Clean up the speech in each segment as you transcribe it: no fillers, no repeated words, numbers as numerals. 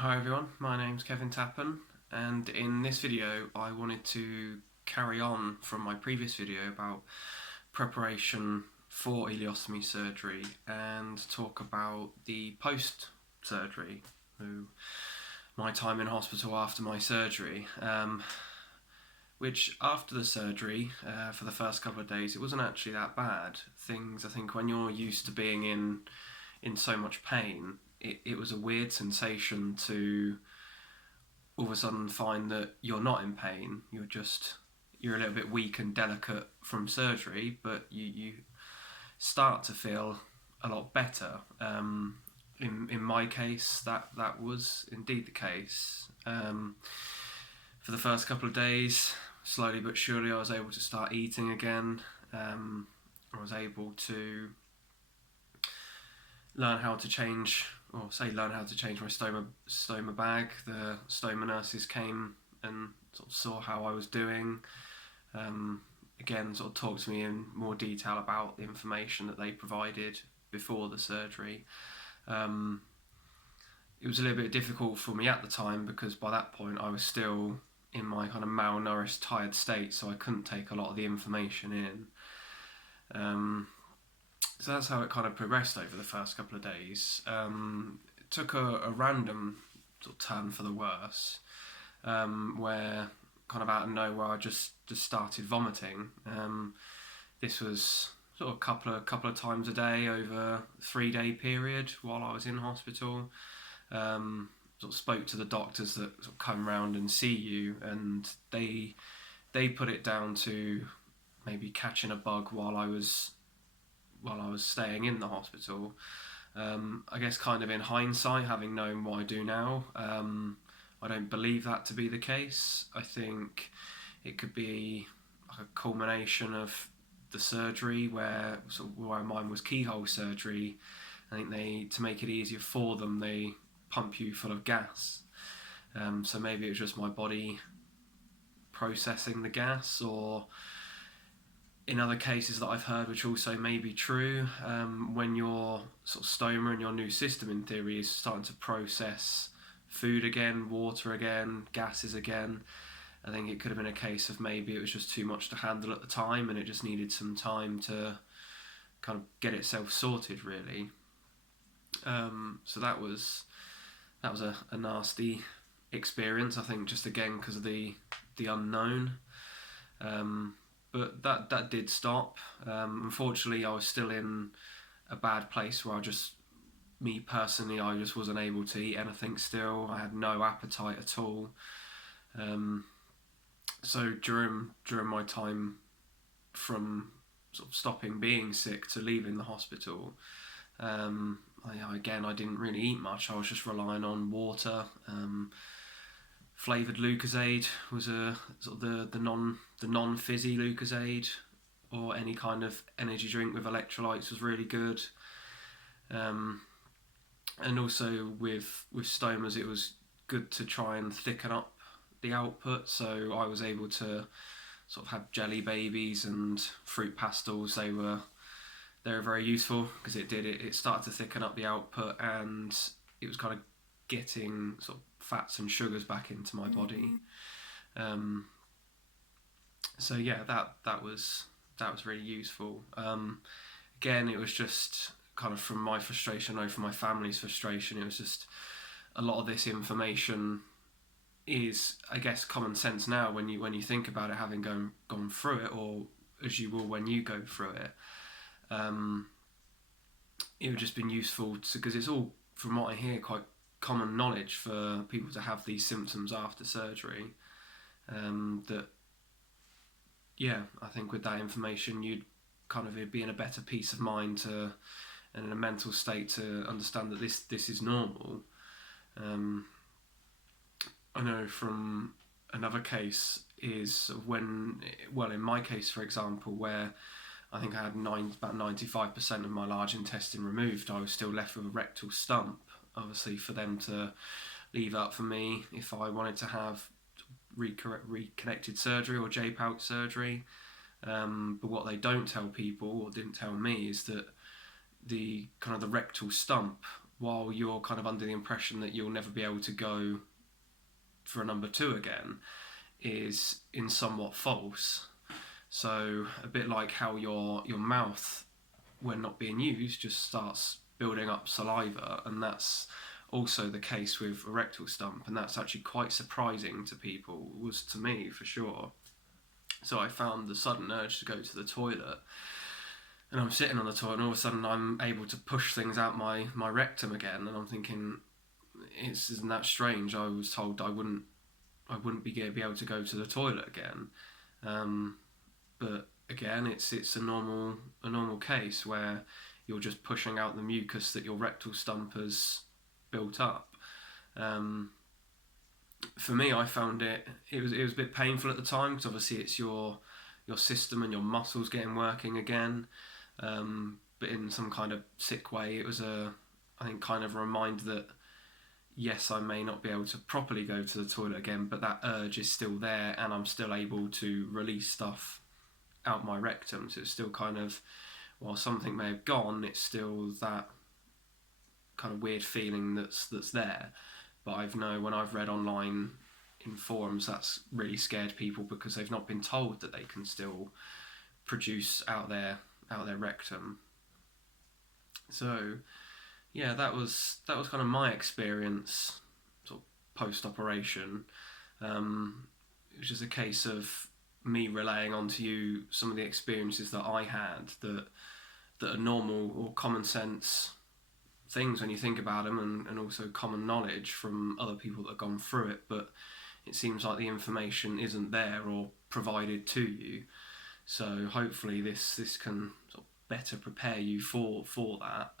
Hi everyone, my name's Kevin Tappen, and in this video I wanted to carry on from my previous video about preparation for ileostomy surgery and talk about the post-surgery, my time in hospital after my surgery, which after the surgery, for the first couple of days, it wasn't actually that bad. I think when you're used to being in so much pain, it was a weird sensation to all of a sudden find that you're not in pain. You're a little bit weak and delicate from surgery, but you start to feel a lot better. In my case, that was indeed the case. For the first couple of days, slowly but surely, I was able to start eating again. I was able to learn how to change my stoma bag. The stoma nurses came and sort of saw how I was doing. Again, sort of talked to me in more detail about the information that they provided before the surgery. It was a little bit difficult for me at the time because by that point I was still in my kind of malnourished, tired state, so I couldn't take a lot of the information in. So that's how it kind of progressed over the first couple of days. It took a random sort of turn for the worse, where kind of out of nowhere I just started vomiting. This was sort of a couple of times a day over a 3-day period while I was in hospital. Sort of spoke to the doctors that sort of come round and see you, and they put it down to maybe catching a bug while I was staying in the hospital. I guess kind of in hindsight, having known what I do now, I don't believe that to be the case. I think it could be like a culmination of the surgery where mine was keyhole surgery. I think to make it easier for them, they pump you full of gas. So maybe it was just my body processing the gas, or in other cases that I've heard, which also may be true, when your sort of stoma and your new system in theory is starting to process food again, water again, gases again, I think it could have been a case of maybe it was just too much to handle at the time and it just needed some time to kind of get itself sorted, really. So that was a nasty experience, I think, just again because of the unknown. But that did stop. Unfortunately, I was still in a bad place where I just wasn't able to eat anything still. I had no appetite at all. So during my time from sort of stopping being sick to leaving the hospital, I didn't really eat much. I was just relying on water. Flavoured Lucozade was a sort of the non-fizzy Lucozade, or any kind of energy drink with electrolytes was really good. And also with stomas, it was good to try and thicken up the output. So I was able to sort of have jelly babies and fruit pastels. They were very useful because it started to thicken up the output, and it was kind of getting sort of fats and sugars back into my body. So yeah, that was really useful. Again, it was just kind of from my frustration, or from my family's frustration. It was just a lot of this information is, I guess, common sense now when you think about it, having gone through it, or as you will when you go through it. It would just been useful because it's all, from what I hear, quite common knowledge for people to have these symptoms after surgery. I think with that information you'd kind of be in a better peace of mind and in a mental state to understand that this is normal. I know from another case is in my case, for example, where I think I had about 95% of my large intestine removed, I was still left with a rectal stump, obviously for them to leave up for me if I wanted to have reconnected surgery or J-pouch surgery. But what they don't tell people, or didn't tell me, is that the rectal stump while you're kind of under the impression that you'll never be able to go for a number 2 again, is in somewhat false. So a bit like how your mouth, when not being used, just starts building up saliva, and that's also the case with a rectal stump, and that's actually quite surprising to people. It was to me for sure. So I found the sudden urge to go to the toilet, and I'm sitting on the toilet, and all of a sudden I'm able to push things out my rectum again, and I'm thinking, isn't that strange? I was told I wouldn't be able to go to the toilet again, but again, it's a normal case where you're just pushing out the mucus that your rectal stump has built up. For me, I found it was a bit painful at the time, because obviously it's your system and your muscles getting working again, but in some kind of sick way. It was I think kind of a reminder that yes, I may not be able to properly go to the toilet again, but that urge is still there, and I'm still able to release stuff out my rectum. So it's still kind of, while something may have gone, it's still that kind of weird feeling that's there. But I've know when I've read online in forums, that's really scared people, because they've not been told that they can still produce out their rectum. So yeah, that was kind of my experience sort of post-operation. It was just a case of me relaying onto you some of the experiences that I had that are normal or common sense things when you think about them, and also common knowledge from other people that have gone through it, but it seems like the information isn't there or provided to you. So hopefully this can sort of better prepare you for that.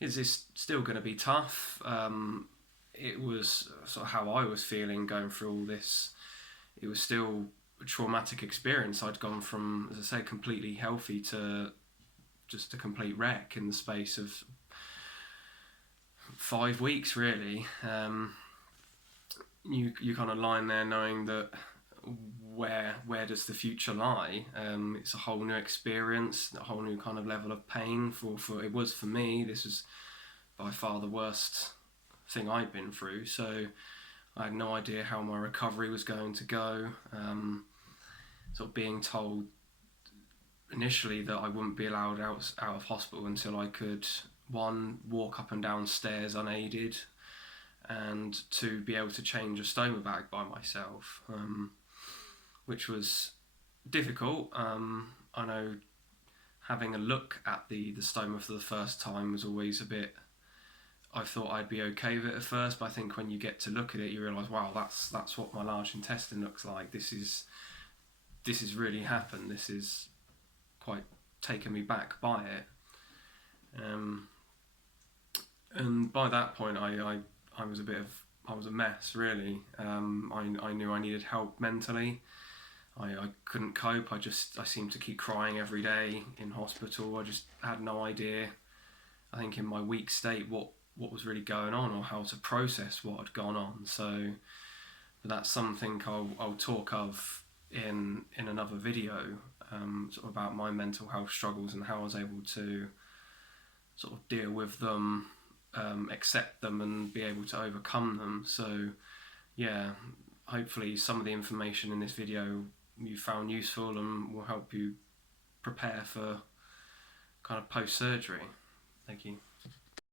Is this still going to be tough? It was sort of how I was feeling going through all this. It was still a traumatic experience. I'd gone from, as I say, completely healthy to just a complete wreck in the space of 5 weeks, really. You kind of lying there knowing that where does the future lie? It's a whole new experience, a whole new kind of level of pain. For it was for me. This was by far the worst thing I'd been through. So I had no idea how my recovery was going to go. Sort of being told initially that I wouldn't be allowed out of hospital until I could, one, walk up and down stairs unaided, and two, be able to change a stoma bag by myself, which was difficult. I know having a look at the stoma for the first time was always a bit, I thought I'd be okay with it at first, but I think when you get to look at it, you realise, wow, that's what my large intestine looks like. This is really happened. This is quite taken me back by it. And by that point, I was a mess, really. I knew I needed help mentally. I couldn't cope. I seemed to keep crying every day in hospital. I just had no idea, I think in my weak state, what was really going on, or how to process what had gone on. So but that's something I'll talk of in another video, sort of about my mental health struggles and how I was able to sort of deal with them, accept them, and be able to overcome them. So yeah, hopefully some of the information in this video you found useful and will help you prepare for kind of post-surgery. Thank you.